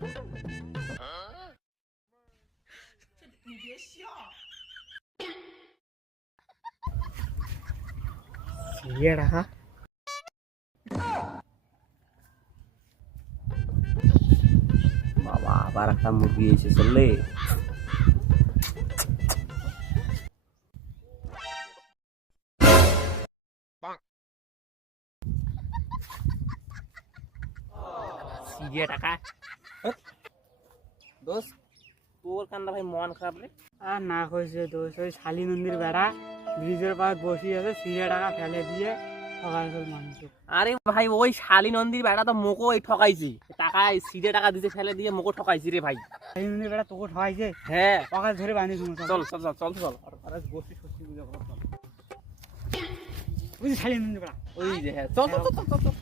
ये रहा বাবা আবার একটা মুরগি এসে চললে। সিরিয়া টাকা দোস্ত, তোর কান্না ভাই মন খারাপ রে। আর না কইছে দোষ, ওই শালী নন্দীর বেড়া ব্রিজের পাশ বসি আছে, সিরিয়া টাকা ফেলে দিয়ে সকাল মানুষ। আরে ভাই ওই শালী নন্দীর বেড়া তো মোকো এই ঠকাইছি, টাকায় সিটে টাকা দিতে ফেলে দিয়ে মোকো ঠকাইছি রে ভাই। শালী নন্দীর বেড়া তোকে ঠকাইছে? হ্যাঁ সকাল ধরে বাঁধি তোমার। চল চল চল চল চল আর আজ বসি সত্যি বুঝে কথা চল। বুঝি শালী নন্দীর বেড়া ওই যে হ্যাঁ চল চল চল চল চল।